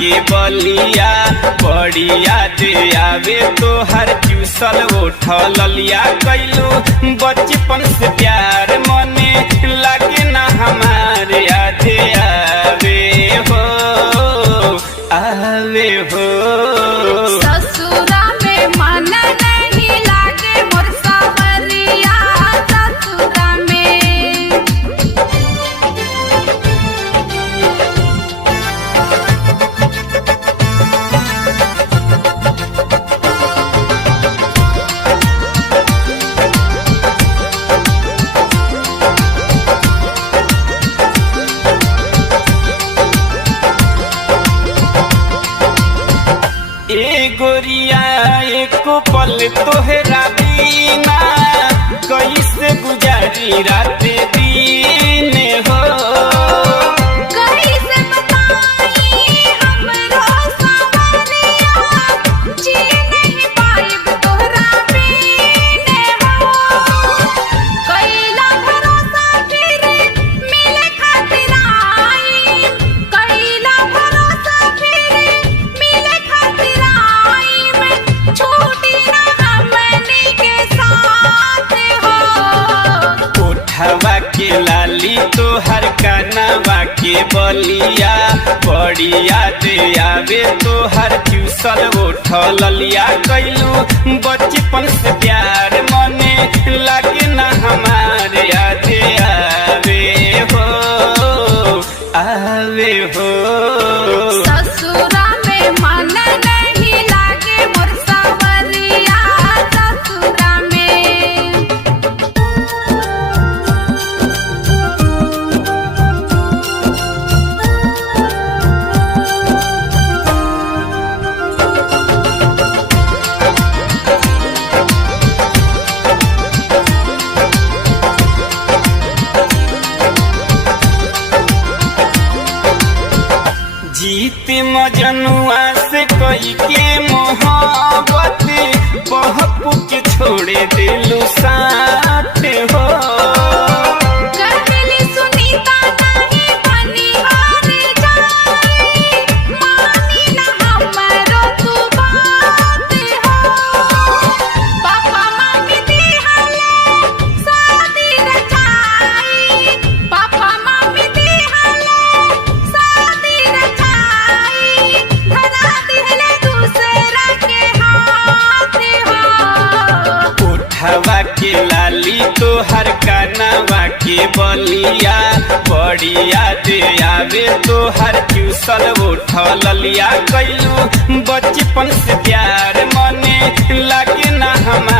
के बलिया बड़ी याद आवे तोहर चूसल उठल लिया कैलू बचपन से प्यार मने लागे ना हमारे याद आवे हो ससुरा में मन नहीं लागे मोर सवरिया ससुरा में। गोरिया एको पल तोहरा बिना कैसे गुजारी रात दिन हो कैसे बताई हमरो सवरिया जी नहीं पाइब तोहरा बिने हो। कैला भरोसा फिर मिले खातिर आई, कैला भरोसा फिर मिले खातिर आई में छूटी ना हमनी के साथ हो। उठवा के लाली तोहर कानवा के बलिया बड़ी याद आवे तोहर चूसल उठल लिया कैलू बचपन से प्यार मने लागे ना हमारे याद आवे हो ससुरा में मन नहीं लागे मोर सवरिया ससुरा में। जीत मजनुआ से कई के मोहब्बत बहपू के छोड़े दिलू साथ हो कहली सुनीता नहीं बनी हार जाई, मानी ना हमरो तू बात हो। पापा मम्मी दिहले शादी रचाई, पापा मम्मी दिहले शादी रचाई, धरा दिहले दूसरा के हाथ हो। उठवा के लाली तोहर कानवा के बलिया बड़ी याद आवे तोहर चूसल उठल लिया कैलू बचपन से प्यार मने लागे ना हमारे